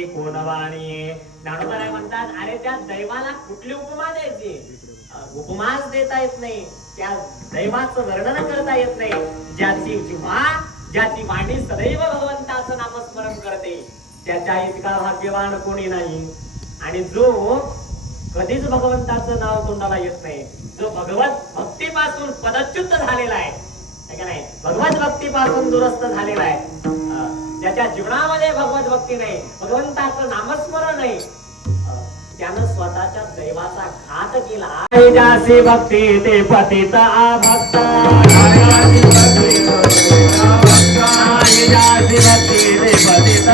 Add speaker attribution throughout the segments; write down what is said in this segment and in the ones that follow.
Speaker 1: दैवाची कोणवाणी ज्ञानोबराय म्हणतात अरे त्या दैवाला कुठली उपमा द्यायची? उपमास उपमाच देता येत नाही. त्या दैवाचं वर्णन करता येत नाही. ज्याची जिव्हा ज्याची वाणी सदैव भगवंताचं नामस्मरण करते त्याच्या इतका भाग्यवान कोणी नाही. आणि जो कधीच भगवंताचं नाव तोंडाला येत नाही जो भगवत भक्तीपासून पदच्युत झालेला आहे. नाही भगवत भक्तीपासून दुरस्त झालेला आहे. ज्याच्या जीवनामध्ये भगवत भक्ती नाही भगवंताचं नामस्मरण नाही. त्यानं स्वतःच्या दैवाचा घात केला. जासी भक्ती ते पतित भक्त जासी भक्ती ते पतित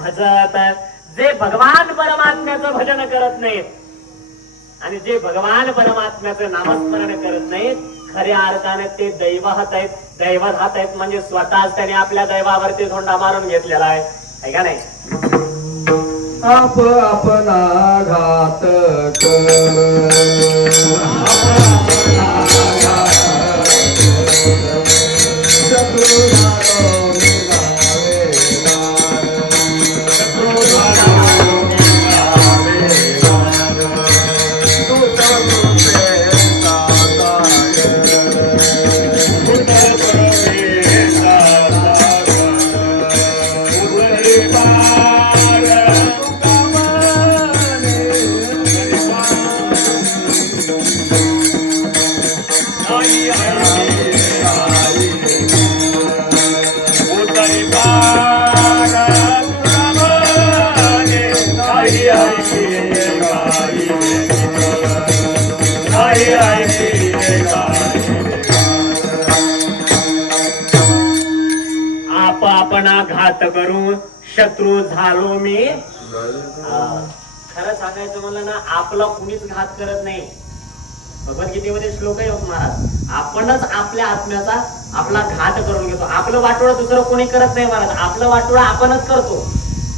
Speaker 1: भजत. जे भगवान परमात्म्याचं भजन करत नाहीत आणि जे भगवान परमात्म्याचं नामस्मरण करत नाहीत खऱ्या अर्थाने ते दैवहत आहेत. दैवधात आहेत म्हणजे स्वतःच त्याने आपल्या दैवावरती धोंडा मारून घेतलेला आहे. है का नाही?
Speaker 2: आप आपला घात
Speaker 1: आपला कुणीच घात करत नाही. भगवद्गीतेमध्ये श्लोक आहे महाराज. आपणच आपल्या आत्म्याचा आपला घात करून घेतो. आपलं वाटोळा दुसरं कोणी करत नाही महाराज. आपलं वाटोळा आपणच करतो.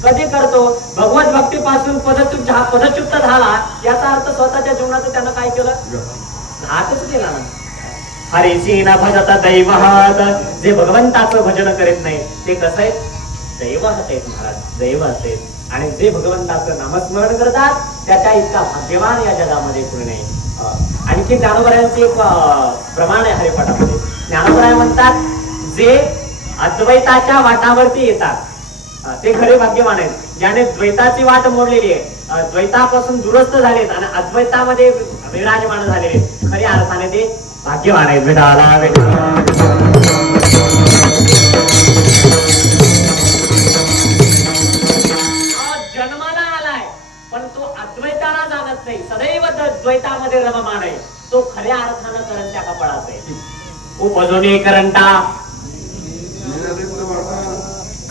Speaker 1: कधी करतो? भगवत भक्तीपासून पदच्युत झा- पदच्युत झाला याचा अर्थ स्वतःच्या जीवनाचं त्यानं काय केलं? घातच केला ना. हरिची न भजता दैवहत. जे भगवंताचं भजन करीत नाही ते कसं आहे? दैवहत आहेत महाराज. दैवहत आहेत. आणि जे भगवंताचं नामस्मरण करतात त्याच्या इतका भाग्यवान या जगामध्ये कोणी नाही. आणखी ज्ञानोबरायांचे एक प्रमाण आहे हरिपाठामध्ये. ज्ञानोबराय म्हणतात जे अद्वैताच्या वाटावरती येतात. ते खरे भाग्यवान आहेत. ज्याने द्वैताची वाट मोडलेली आहे द्वैतापासून दुरस्त झालेत आणि अद्वैतामध्ये विराजमान झालेले खऱ्या अर्थाने ते भाग्यवान आहेत. अद्वैताला जाणत नाही. सदैव द्वैतामध्ये रममान आहे. तो खऱ्या अर्थानं करंट्या कपाळाचा आहे. उपजोनी करंटा.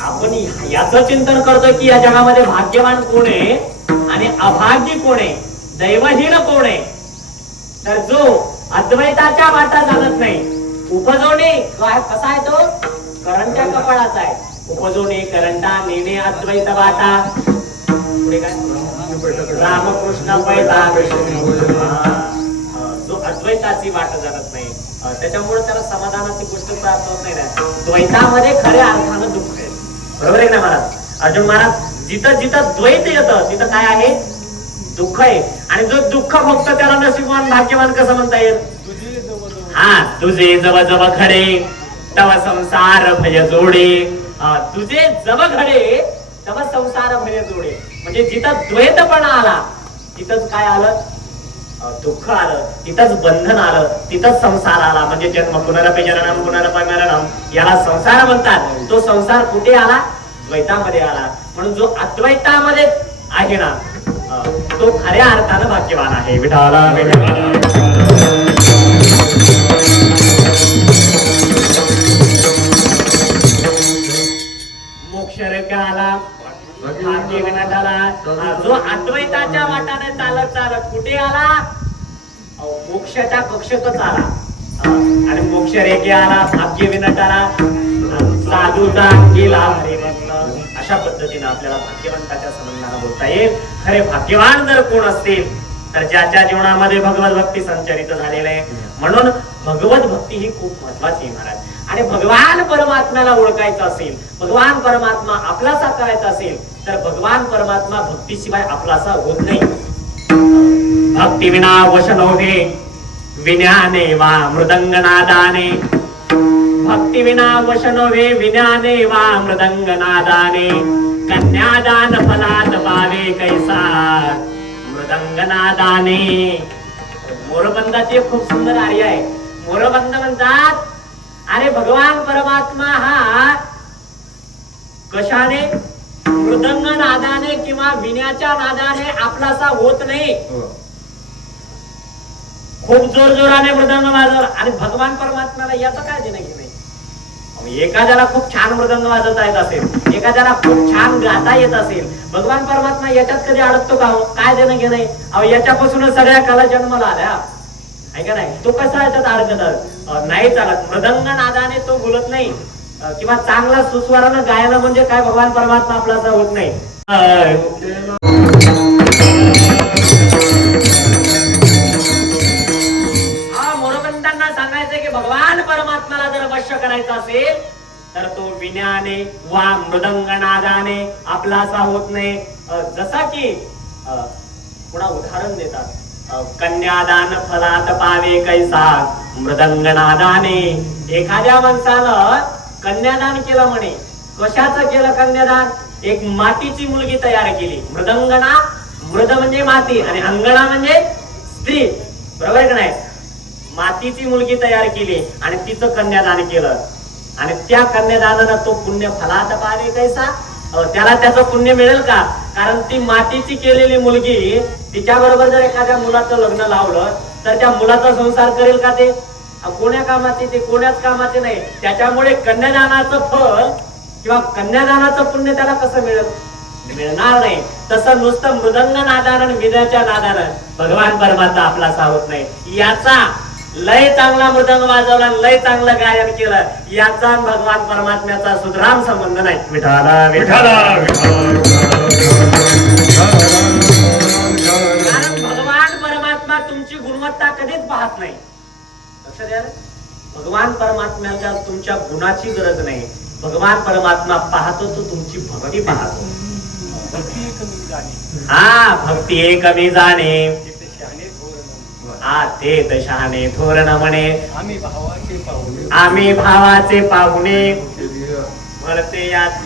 Speaker 1: आपण याचं चिंतन करतोय की या जगामध्ये भाग्यवान कोण आहे आणि अभाग्य कोण आहे? दैवहीन कोण आहे? तर जो अद्वैताच्या वाटा जाणत नाही उपजोने कसा आहे तो? करंट्या कपाळाचा आहे. उपजोने करंटा नेणे अद्वैत वाटा. पुढे काय? रामकृष्ण जो अद्वैताची वाट जाणत नाही त्याच्यामुळे त्याला समाधानाची गोष्ट प्राप्त होत नाही द्वैतामध्ये खऱ्या अर्थानं दुःख आहे. बरोबर आहे ना महाराज? अर्जुन महाराज जिथं जिथं द्वैत येतं तिथं काय आहे? दुःख आहे. आणि जो दुःख भोगतो त्याला नशीबवान भाग्यवान कसं म्हणता येईल? हा तुझे जवळ जवळ खरे तव संसार भय जोडे. तुझे जव घडे तव संसार भय जोडे. म्हणजे जिथं द्वैतपणा आला तिथंच काय आलं? दुःख आलं तिथंच बंधन आलं तिथंच संसार आला. म्हणजे जन्म पुनरपि जननम पुनरपि याला संसार म्हणतात. तो संसार कुठे आला? द्वैतामध्ये आला. म्हणून जो अद्वैतामध्ये आहे ना तो खऱ्या अर्थानं भाग्यवान आहे. विठाला विठाला मोक्ष आला भाग्य विनाशाला हा, जो अद्वैताच्या वाटाने चालत चालत कुठे आला? मोक्षाच्या कक्षकच आला. आणि मोक्ष रेखे आला भाग्य विनटाला साधूचा अंगीला हरे अशा पद्धतीने आपल्याला भाग्यवंताच्या संबंधाने बोलता येईल. खरे भाग्यवान जर कोण असतील तर ज्याच्या जीवनामध्ये भगवत भक्ती संचरित झालेली आहे. म्हणून भगवत भक्ती ही खूप महत्वाची आहे महाराज. आणि भगवान परमात्म्याला ओळखायचं असेल भगवान परमात्मा आपलासा करायचा असेल तर भगवान परमात्मा भक्तीशिवाय आपलासा होत नाही. भक्ती विना वशनोहे विज्ञाने वा मृदंगनादाने. भक्ती विना वशनोहे विज्ञाने वा मृदंगनादाने. कन्यादान फलात पावे कैसा मृदंगनादाने. मोरबंदाची खूप सुंदर आर्य आहे. मोरबंद म्हणतात अरे भगवान परमात्मा हा कशाने मृदंग नादाने किंवा विण्याच्या नादाने आपलासा होत नाही. खूप जोर जोराने मृदंग वाजवला आणि भगवान परमात्म्याला याचं काय देणं घेणं एखाद्याला खूप छान मृदंग वाजवता येत असेल एखाद्याला खूप छान गाता येत असेल भगवान परमात्मा याच्यात कधी अडकतो का हो? काय देणं घेणं? अहो याच्यापासूनच सगळ्या कला जन्माला आल्या आहे का नाही? तो कसा याच्यात अडकत नाही चालत. मृदंग नादाने तो बोलत नाही. किंवा चांगला सुस्वरानं गायला म्हणजे काय भगवान परमात्मा आपलाचा होत नाही. हा मोरबंदांना सांगायचं की भगवान परमात्माला जर वश्य करायचं असेल तर तो विण्याने वा मृदंग नादाने आपलासा होत नाही. जसा की पुन्हा उदाहरण देतात. कन्यादान फलात पावे कैसा मृदंगनादाने एखाद्या माणसानं कन्यादान केलं म्हणे. कशाचं केलं कन्यादान? एक मातीची मुलगी तयार केली. मृदंगणा मृद म्हणजे माती आणि अंगणा म्हणजे स्त्री. बरोबर का नाही? मातीची मुलगी तयार केली आणि तिचं कन्यादान केलं. आणि त्या कन्यादानानं तो पुण्य फलात पारे कैसा? त्याला त्याचं पुण्य मिळेल का? कारण ती मातीची केलेली मुलगी तिच्या बरोबर जर एखाद्या मुलाचं लग्न लावलं तर त्या मुलाचा संसार करेल का ते? कोण्या कामाचे ते कोण्याच कामाचे नाही. त्याच्यामुळे कन्यादानाचं फळ किंवा कन्यादानाचं पुण्य त्याला कसं मिळेल? मिळणार नाही. तसं नुसतं मृदंग नादान आणि विद्याच्या नादानं भगवान परमात्मा आपला सावत नाही. याचा लय चांगला मृदंग वाजवला लय चांगलं गायन केलं. याचा भगवान परमात्म्याचा सुधराम संबंध नाही. विठाला विठाला भगवान परमात्मा तुमची गुणवत्ता कधीच पाहत नाही. लक्षात द्या. भगवान परमात्म्याच्या तुमच्या गुणाची गरज नाही. भगवान परमात्मा पाहतो तो तुमची भक्ती पाहतो. हा भक्ती एक कमी जाणे. हा ते दशाने थोरण म्हणे.
Speaker 2: आम्ही भावाचे पाहुणे.
Speaker 1: आम्ही भावाचे पाहुणे. म्हणते यात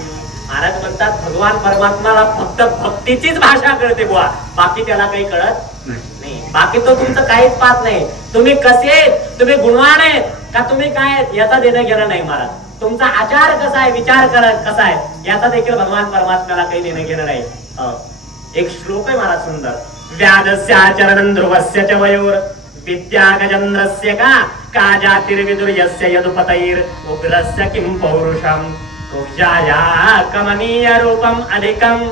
Speaker 1: महाराज म्हणतात भगवान परमात्माला फक्त भक्तीचीच भाषा कळते बुवा. बाकी त्याला काही कळत नाही. बाकी तो तुमचं काहीच पाहत नाही. तुम्ही कसे आहेत? तुम्ही गुणवान आहेत? का तुम्ही काय आहेत? याचा देणं घेणं नाही मला. तुमचा आचार कसा आहे? विचार कसा आहे? याचा देखील भगवान परमात्म्याला काही देणं घेणं नाही. हो. एक श्लोक आहे मला सुंदर. व्याधस्याचरण ध्रुवस्य च वयोर. विद्या गजेंद्रस्य का? का जातिर्विदुर्यस्य यदुपतैर? उग्रस्य किं पौरुषम्? कुब्जाया कमनीय रूपम् अधिकम्।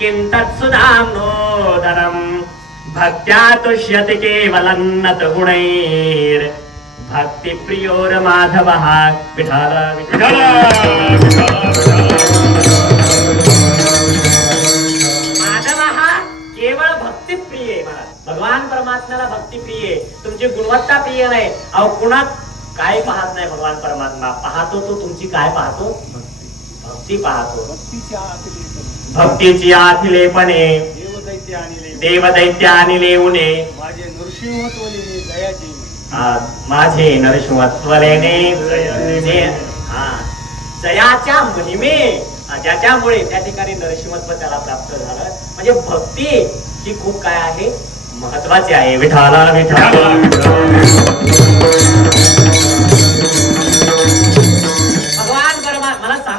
Speaker 1: किं तत्सुधाम्नोदरम् भक्त्या तुष्यति केवलन्नत गुणैर्। भक्तिप्रियोर माधवः विठाल विठाल माधव केवळ भक्तिप्रिय आहे महाराज भगवान परमात्म्याला भक्तिप्रिय। आहे तुमची गुणवत्ता प्रिय नाही। अहो कुणात काय पाहत नाही भगवान परमात्मा? पाहतो तो तुमची काय पाहतो? भक्ती. पाहतो.
Speaker 2: भक्तीच्या
Speaker 1: भक्तीची आथिलेपणे
Speaker 2: देवदैत्य आणि
Speaker 1: देवदैत्य आणि लेऊने
Speaker 2: माझे नृसिंहत्वले दयाचे
Speaker 1: माझे नरशिवत्वलेने जे- हा जयाच्या महिमे। ज्याच्यामुळे त्या ठिकाणी नरसिंहत्व त्याला प्राप्त झालं. म्हणजे भक्ती ही खूप काय आहे? महत्वाची आहे. विठाला विठाला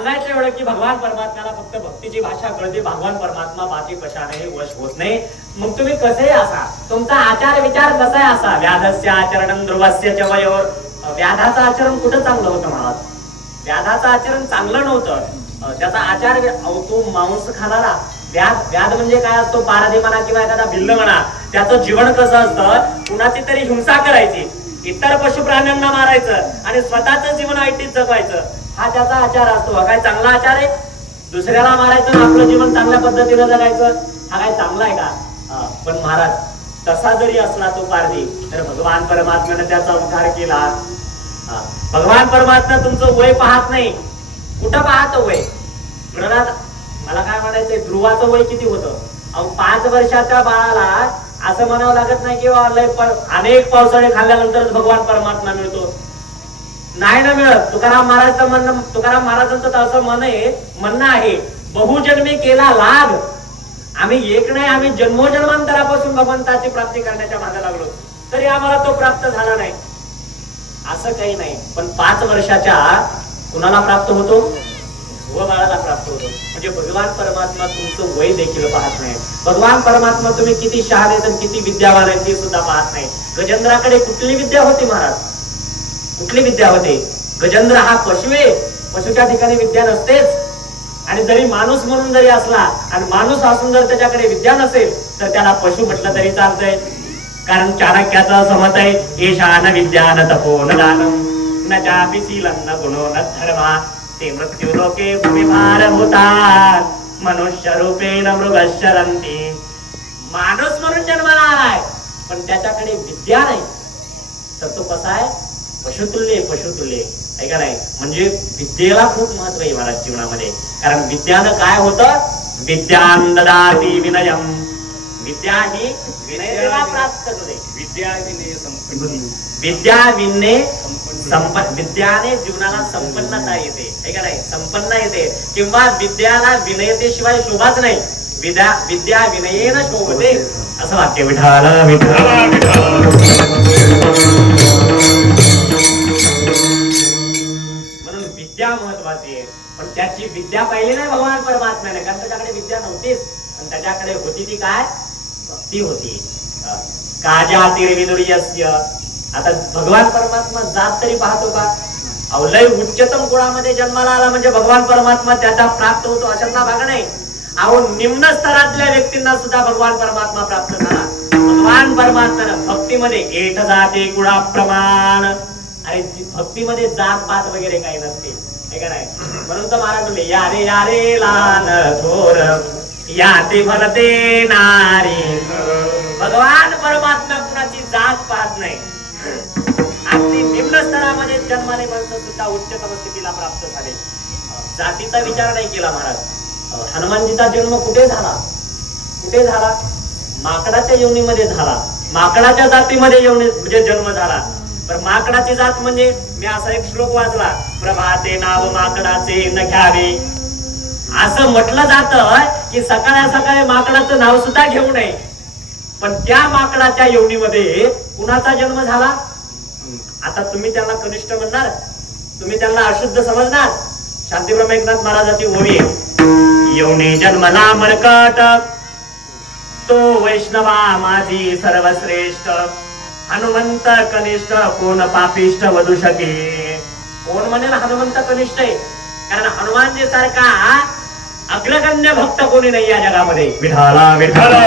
Speaker 1: सांगायचं एवढं की भगवान परमात्म्याला फक्त भक्तीची भाषा कळते भगवान परमात्मा बाकी कशाने वश होत नाही. मग तुम्ही कसे असा? तुमचा आचार विचार कसा असा? व्याधस्य आचरण ध्रुवस्य च वयोर. व्याधाचं आचरण कुठं चांगलं होतं महाराज व्याधाचं आचरण चांगलं नव्हतं. त्याचा आचार तो मांस खाणारा. व्याध व्याध म्हणजे काय असतो? पारधी म्हणा किंवा एखादा भिल्ल म्हणा. त्याचं जीवन कसं असतं? कुणाची तरी हिंसा करायची. इतर पशु प्राण्यांना मारायचं आणि स्वतःच जीवन ऐटीत जगवायचं. हा त्याचा आचार असतो. हा काय चांगला आचार आहे? दुसऱ्याला मारायचं आपलं जीवन चांगल्या पद्धतीनं जगायचं हा काय चांगला आहे का? पण महाराज तसा जरी असला तो पारधी तर भगवान परमात्म्याने त्याचा उद्धार केला. भगवान परमात्मा तुमचं वय पाहत नाही. कुठं पाहतो वय? प्रल्हाद मला काय म्हणायचंय? ध्रुवाचं वय किती होतं? अहो पाच वर्षाच्या बाळाला असं म्हणावं लागत नाही की लय अनेक पावसाळे खाल्ल्यानंतरच भगवान परमात्मा मिळतो. नाही ना मिळत. तुकाराम महाराजचं म्हणणं तुकाराम महाराजांचं तर असं मन आहे म्हणणं आहे बहुजन्मी केला लाभ आम्ही एक नाही आम्ही जन्मोजन्मांतरापासून भगवंताची प्राप्ती करण्याच्या मागे लागलो. तरी आम्हाला तो प्राप्त झाला नाही. असं काही नाही. पण पाच वर्षाच्या कुणाला प्राप्त होतो? बाळाला प्राप्त होतो. म्हणजे भगवान परमात्मा तुमचं वय देखील पाहत नाही. भगवान परमात्मा तुम्ही किती शहाद आहेत किती विद्यावान आहेत ते सुद्धा पाहत नाही. गजेंद्राकडे कुठली विद्या होती महाराज? कुठली विद्या होते? गजेंद्र हा पशु आहे पशुच्या ठिकाणी विद्या नसतेच. आणि जरी माणूस म्हणून जरी असला आणि माणूस असून जर त्याच्याकडे विद्या नसेल तर त्याला पशु म्हटलं तरी चालतंय. कारण चाणक्याचं समत आहे येशान विद्या न तपो न न चापि न गुणो न धर्मा. ते मृत्यू लोके भूमिभार होतात. मनुष्य रूपेण मृगशरंती माणूस म्हणून जन्माला आलाय पण त्याच्याकडे विद्या नाही. तर तो कसा आहे? पशुतुल्य पशुतुल्य. आहे. आहे का नाही? म्हणजे विद्येला खूप महत्त्व आहे महाराज जीवनामध्ये. कारण विद्यानं काय होतं? विद्यान ददाती विनयम. विद्या ही विनयतेला प्राप्त करते.
Speaker 2: विद्या विनय संपत्ती
Speaker 1: विद्या विनय
Speaker 2: संपत्ती.
Speaker 1: संप विद्याने जीवनाला संपन्नता येते. आहे का नाही? संपन्न येते. किंवा विद्याला विनयतेशिवाय शोभाच नाही. विद्या विद्या विनयेन शोभते. असं वाक्य विठाल विठाल म्हणून विद्या महत्वाची आहे. पण त्याची विद्या पाहिली नाही भगवान परमात्म्याने कारण त्याच्याकडे विद्या नव्हतीच. आणि त्याच्याकडे होती ती काय? भक्ती होती. काजा काजातीर आता भगवान परमात्मा जात तरी पाहतो का? अहो, लय उच्चतम कुळामध्ये जन्माला आला म्हणजे भगवान परमात्मा त्याचा प्राप्त होतो अशातला भाग नाही. अहो निम्न स्तरातल्या व्यक्तींना सुद्धा भगवान परमात्मा प्राप्त झाला. भगवान परमात्म्यानं भक्तीमध्ये एठ जाते कुळा प्रमाण अरे भक्तीमध्ये जात पात वगैरे काही नसते. का नाही? म्हणून तर महाराज म्हणले या रे या रे लहान थोर या ते भरते नारी. भगवान परमात्मा कुणाची जात पाहत नाही. अगदी निम्न स्तरामध्ये जन्माने माणसं सुद्धा उच्चतम स्थितीला प्राप्त झाले. जातीचा विचार नाही केला महाराज. हनुमानजीचा जन्म कुठे झाला? कुठे झाला? माकडाच्या योनीमध्ये झाला. माकडाच्या जातीमध्ये येऊन म्हणजे जन्म झाला. तर माकडाची जात म्हणजे मी असा एक श्लोक वाचला प्रभाते नाव माकडाचे न घ्यावे. असं म्हटलं जात की सकाळी सकाळी माकडाचं नाव सुद्धा घेऊ नये. पण त्या माकडाच्या योनीमध्ये कुणाचा जन्म झाला? आता तुम्ही त्यांना कनिष्ठ म्हणणार तुम्ही त्यांना अशुद्ध समजणार. शांतीब्रह्म एकनाथ महाराजाची ओवी येवणे जन्मला मरकट तो वैष्णवा माझी सर्वश्रेष्ठ. हनुमंत कनिष्ठ कोण पापिष्ट वधू शके? कोण म्हणेल हनुमंत कनिष्ठ आहे? कारण हनुमानजी सारखा अग्रगण्य भक्त कोणी नाही या जगामध्ये. विठाला विठाला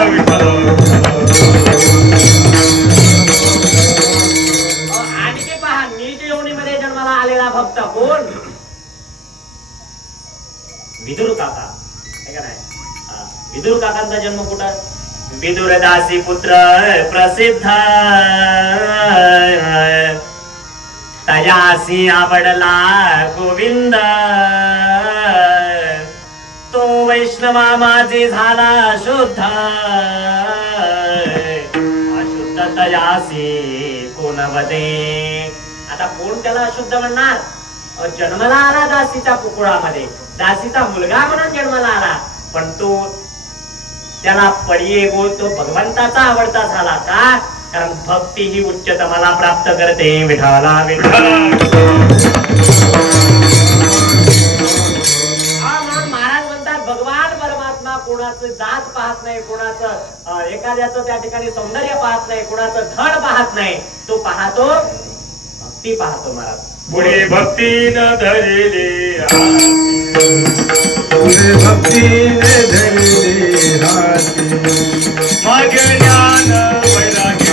Speaker 1: आणि ते पहा नीच योनीमध्ये जन्माला आलेला भक्त कोण? विदुर काका. नाही विदुर काकांचा जन्म कुठं? विदुरदासी पुत्र प्रसिद्ध। तयासी आवडला गोविंद। तो वैष्णवा माझी झाला शुद्ध। अशुद्ध तयासी कोणवदे आता कोण त्याला अशुद्ध म्हणणार? जन्मला जन्माला आला दासीच्या कुकुळामध्ये. दासीचा मुलगा म्हणून जन्माला आला. पण तो त्याला पडिये गो तो भगवंताचा आवडता झाला का? कारण भक्ती ही उच्चतमाला प्राप्त करते. विठाला विठाला हा, म्हणून महाराज म्हणतात भगवान परमात्मा कोणाचं जात पाहत नाही कोणाचं एखाद्याचं त्या ठिकाणी सौंदर्य पाहत नाही कोणाचं धड पाहत नाही. तो पाहतो भक्ती पाहतो महाराज.
Speaker 2: पुढे भक्तीनं धरले.
Speaker 3: पुढे भक्तीने धरले हाती
Speaker 2: मग ज्ञान वैराग्य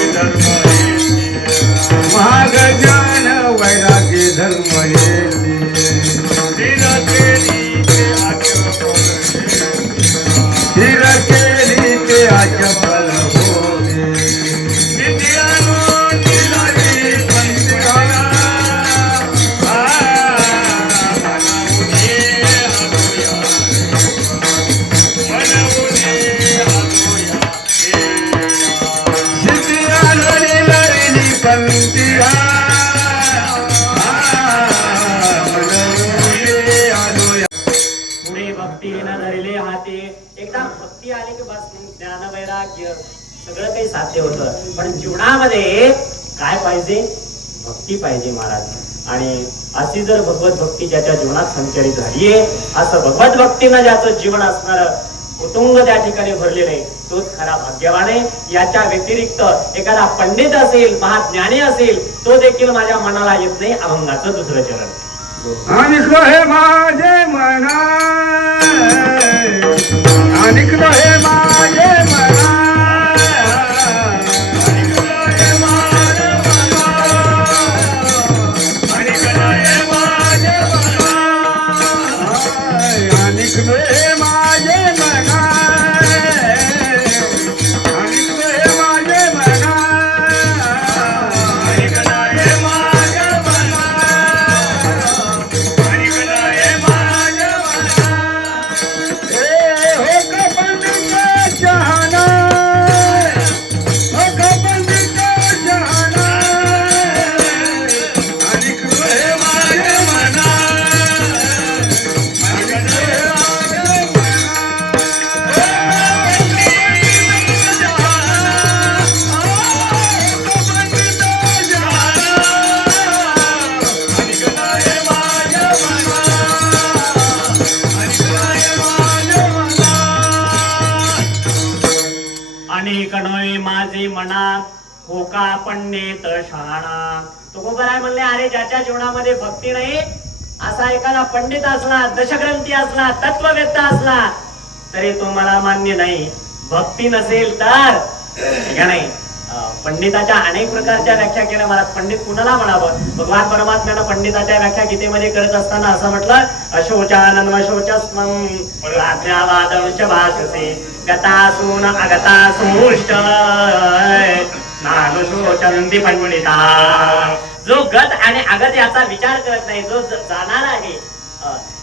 Speaker 1: पाहिजे महाराज. आणि अशी जर भगवत भक्ती ज्याच्या जीवनात संचारित झालीये असं भगवत भक्तीनं ज्याचं जीवन असणार कुटुंब त्या ठिकाणी भरलेलं आहे तोच खरा भाग्यवान आहे. याच्या व्यतिरिक्त एखादा पंडित असेल महाज्ञानी असेल तो देखील माझ्या मनाला येत नाही अभंगाचं दुसरं चरण.
Speaker 3: आणि हे माझे मना आणि हे माझे मना
Speaker 1: जीवनामध्ये भक्ती नाही असा एखादा पंडित असला दशग्रंथी असला तत्ववेत्ता असला तरी तो मला मान्य नाही. भक्ती नसेल तर नाही? पंडिताच्या अनेक प्रकारच्या व्याख्या केल्या. मला पंडित कुणाला म्हणावं? भगवान परमात्म्यानं पंडिताच्या व्याख्या गीतेमध्ये करत असताना असं म्हटलं अशोचानन शोचस्मम प्राज्ञावादंश भाषसे गतासून अगतासूष्ट नानुशोचंदी पंडिता जो गत आणि अगत याचा विचार करत नाही जो जाणार आहे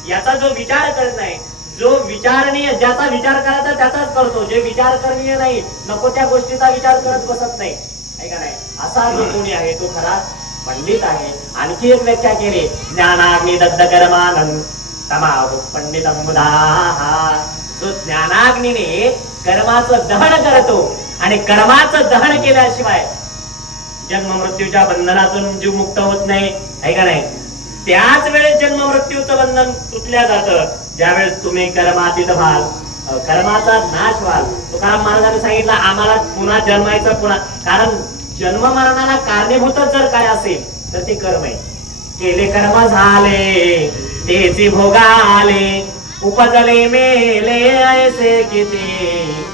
Speaker 1: याचा जो विचार करत नाही जो विचारणीय ज्याचा विचार करायचा त्याचाच करतो. जे विचार करणीय नाही नको त्या गोष्टीचा विचार करत बसत नाही. असा जो कोणी आहे तो खरा पंडित आहे. आणखी एक व्याख्या केली. ज्ञानाग्नी दग्ध कर्मानंद तमाहु पंडित जो ज्ञानाग्नीने कर्माचं दहन करतो आणि कर्माचं दहन केल्याशिवाय जन्म मृत्यूच्या बंधनातून जीव मुक्त होत नाही आहे का नाही? त्याच वेळेस जन्म मृत्यूचं बंधन तुटल्या जातं. ज्यावेळेस तुम्ही कर्मातीत व्हाल कर्माचा नाश व्हाल. तुकाराम महाराजांनी सांगितलं आम्हाला पुन्हा जन्मायचं पुन्हा. कारण जन्म मरणाला कारणीभूतच जर काय असेल तर ते कर्म आहे. केले कर्म झाले तेचे भोगाले उपजले मेले ऐसे किती.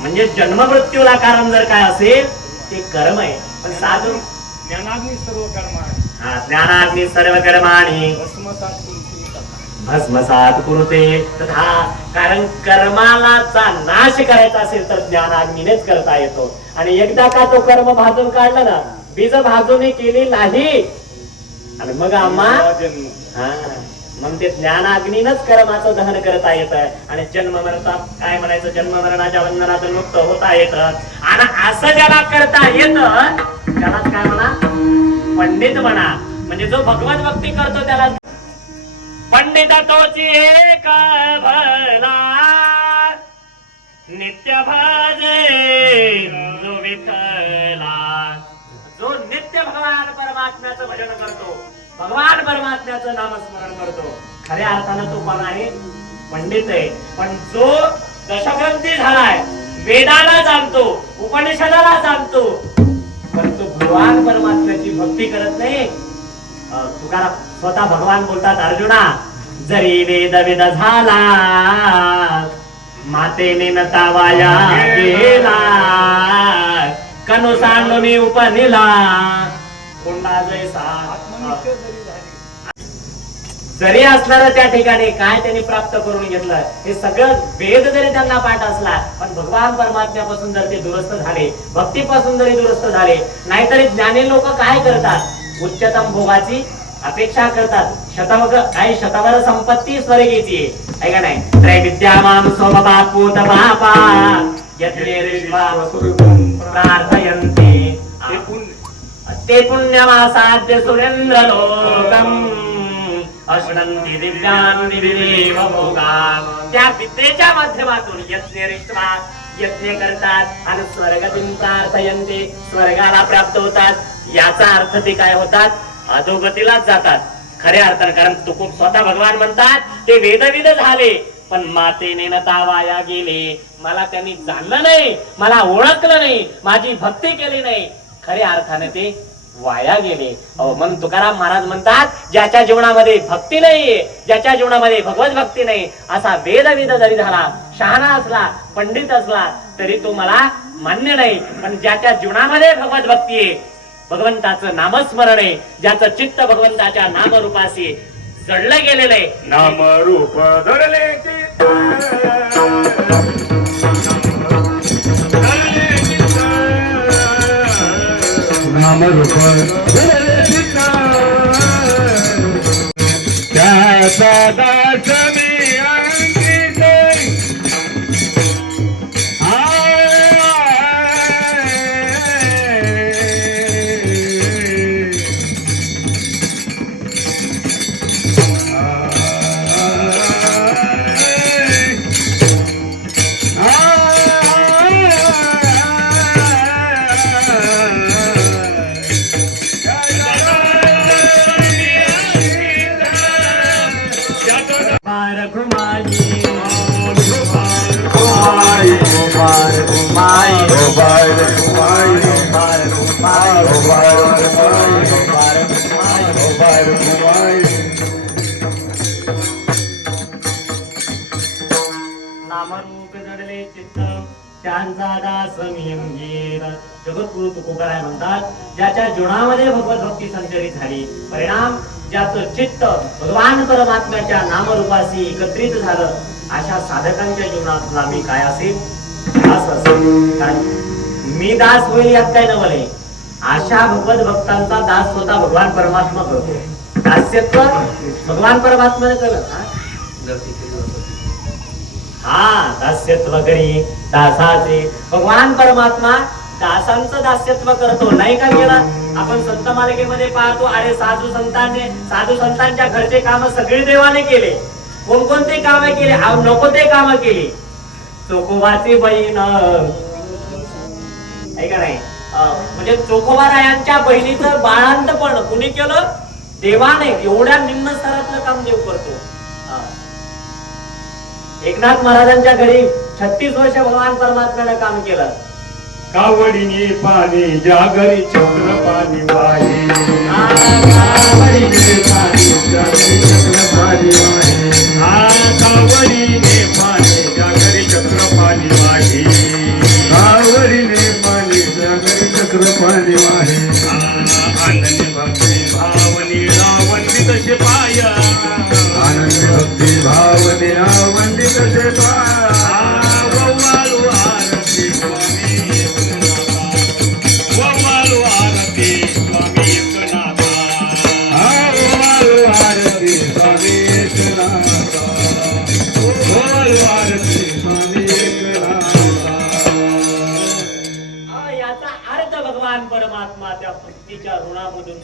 Speaker 1: म्हणजे जन्म मृत्यूला कारण जर काय असेल ते कर्म आहे. पण साधू?
Speaker 2: ज्ञानाग्नी सर्व कर्म
Speaker 1: हा ज्ञानाग्नी सर्व कर्माणी.
Speaker 2: भस्मसात
Speaker 1: कुरुते तथा. कारण कर्मालाचा नाश करायचा असेल तर ज्ञानाग्नीनेच करता येतो. आणि एकदा का तो कर्म भाजून काढला ना बीज भाजून केली नाही. आणि मग आम्हा?
Speaker 2: जन्म.
Speaker 1: हा मग ते ज्ञानाग्नीनच कर्माचं दहन करता येत. आणि जन्म मरता काय म्हणायचं? जन्म मरणाच्या बंधनातून मुक्त होता येत. आणि असं ज्याला करता येत त्यालाच काय म्हणा? पंडित म्हणा. म्हणजे जो भगवत भक्ती करतो त्याला पंडित तोची एक भला. नित्य भजे जो विठला जो नित्य भगवान परमात्म्याचं भजन करतो भगवान परमात्म्याचं नामस्मरण करतो. खऱ्या अर्थानं तो पण आहे? पंडित आहे. पण जो दशग्रंथी झालाय वेदाला जाणतो उपनिषदाला जाणतो. परंतु भगवान परमात्म्याची भक्ती करत नाही. अं, तुकाराम स्वतः भगवान बोलतात अर्जुना जरी वेद वेद झाला मातेने नता वाया गेला. कनु सांडून उपनिला. कोंडा जैसा
Speaker 2: आत्मनिष्ठ जरी
Speaker 1: असणार त्या ठिकाणी काय त्यांनी प्राप्त करून घेतलं हे सगळं वेद जरी त्यांना पाठ असला पण भगवान परमात्म्यापासून जर ते दुरुस्त झाले भक्तीपासून जरी दुरुस्त झाले नाहीतरी ज्ञानी लोक काय करतात? उच्चतम भोगाची अपेक्षा करतात. शतवग काही शतवर संपत्ती स्वर्गीची आहे. है का नाही? त्रैविद्यामान सोमपापूत पापा यज्ञे ऋष्वा प्रार्थयन्ते.
Speaker 2: ते पुण्य.
Speaker 1: ते पुण्यमासाद्य सुरेंद्र लोकम अश्नंदी दिव्यान त्या विद्येच्या माध्यमातून यज्ञ रिष्टवा यज्ञ करतात आणि स्वर्गतीन प्रार्थयंते स्वर्गाला प्राप्त होतात. याचा अर्थ ते काय होतात? अधोगतीलाच जातात. खऱ्या अर्थानं कारण तुकून स्वतः भगवान म्हणतात ते वेदविद झाले पण मातेने न वाया गेले. मला त्यांनी जाणलं नाही मला ओळखलं नाही माझी भक्ती केली नाही. खऱ्या अर्थाने ते वाया गेले. अहो, म्हणून तुकाराम महाराज म्हणतात ज्याच्या जीवनामध्ये भक्ती नाहीये ज्याच्या जीवनामध्ये भगवत भक्ती नाही असा वेदविद जरी झाला शहाणा असला पंडित असला तरी तो मला मान्य नाही. पण ज्याच्या जीवनामध्ये भगवत भक्ती आहे भगवंताचं नामस्मरण आहे ज्याचं चित्त भगवंताच्या नामरूपाशी जडलं गेलेलं आहे.
Speaker 3: नामरूप धरले नाम रूप धरले चित्त. त्याचा दास
Speaker 1: नामरूप जडले चित्त त्यांचा दास मी जगद्गुरु तुकोबराय म्हणतात ज्याच्या जीवनामध्ये भगवत भक्ती संचरित झाली. परिणाम ज्याचं चित्त भगवान परमात्म्याच्या नामरूपाशी एकत्रित झालं अशा साधकांच्या जीवनातला मी काय असेल? दास असेल. कारण मी दास होईल यात काय नवले अशा भगवत भक्तांचा दास स्वतः भगवान परमात्मा करतो दास्यत्व भगवान परमात्म्याने करत हा? दास्यत्व करी दासाचे. भगवान परमात्मा दासांचं दास्यत्व करतो नाही का केला? आपण संत मालिकेमध्ये पाहतो अरे साधू संतांचे साधू संतांच्या घरचे काम सगळे देवाने केले. कोणकोणते काम केले? नको ते काम केली. चोकोबाची बहीण. ऐका नाही? म्हणजे चोखोबा रायांच्या बहिणीचं बाळांतपण कुणी केलं? देवाने. एवढ्या निम्न स्तरातलं काम देव करतो. एकनाथ महाराजांच्या घरी छत्तीस वर्ष भगवान परमात्म्यानं काम केलं.
Speaker 3: कावडीने पाणी जागरी चक्र पाणी वाहे. कावडीने पाणी जागरी चक्र पाणी वाहे. हा कावडीने पाणी जागरी चक्र पाणी वाहे. कावडीने पाणी जागरी चक्र पाणी वाहे. आनंद भक्ती भावनी तसे पाय. आनंद भक्ती भावनी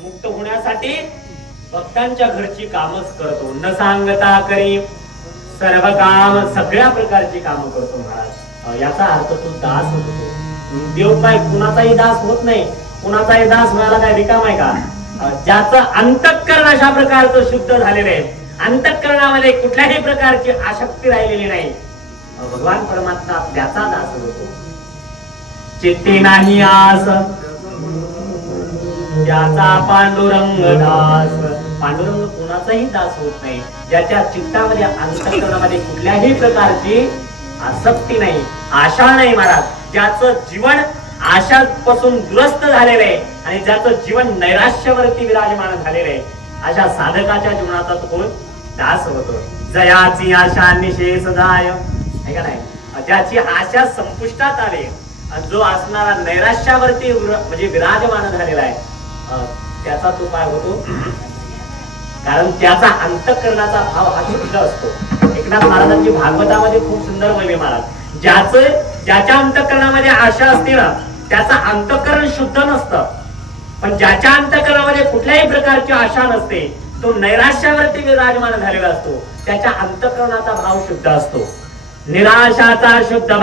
Speaker 1: मुक्त होण्यासाठी भक्तांच्या घरची कामच करतो. न सांगता करी सर्व काम सगळ्या प्रकारची कामं करतो महाराज. याचा अर्थ तो दास होतो देव काय कुणाचाही दास होत नाही. कुणाचाही दास व्हायला काय रिकाम आहे का? ज्याचं अंतःकरण अशा प्रकारचं शुद्ध झालेलं आहे. अंतःकरणामध्ये कुठल्याही प्रकारची आसक्ती राहिलेली नाही. भगवान परमात्मा त्याचा दास होतो. चित्ते नाही आस. ज्याचा पांडुरंग दास. पांडुरंग कोणाचाही दास होत नाही. ज्याच्या चित्तामध्ये अंतकरणामध्ये कुठल्याही प्रकारची आसक्ती नाही आशा नाही महाराज. ज्याचं जीवन आशा पासून दुरस्त झालेलं आहे आणि ज्याचं जीवन नैराश्यावरती विराजमान झालेलं आहे अशा साधकाच्या जीवनाचा तो कोण? दास होतो. जयाची आशा निशेष जाय. आहे का नाही? ज्याची आशा संपुष्टात आली आणि जो असणारा नैराश्यावरती म्हणजे विराजमान झालेला आहे त्याचा तो काय होतो? कारण त्याचा अंतकरणाचा भाव हा शुद्ध असतो. एकनाथ महाराजांची भागवतामध्ये खूप सुंदर वैभव महाराज. ज्याचं ज्याच्या अंतकरणामध्ये आशा असते ना त्याचं अंतकरण शुद्ध नसतं. पण ज्याच्या अंतकरणामध्ये कुठल्याही प्रकारची आशा नसते तो नैराश्यावरती विराजमान झालेला असतो. त्याच्या अंतकरणाचा भाव शुद्ध असतो. निराशाचा शुद्ध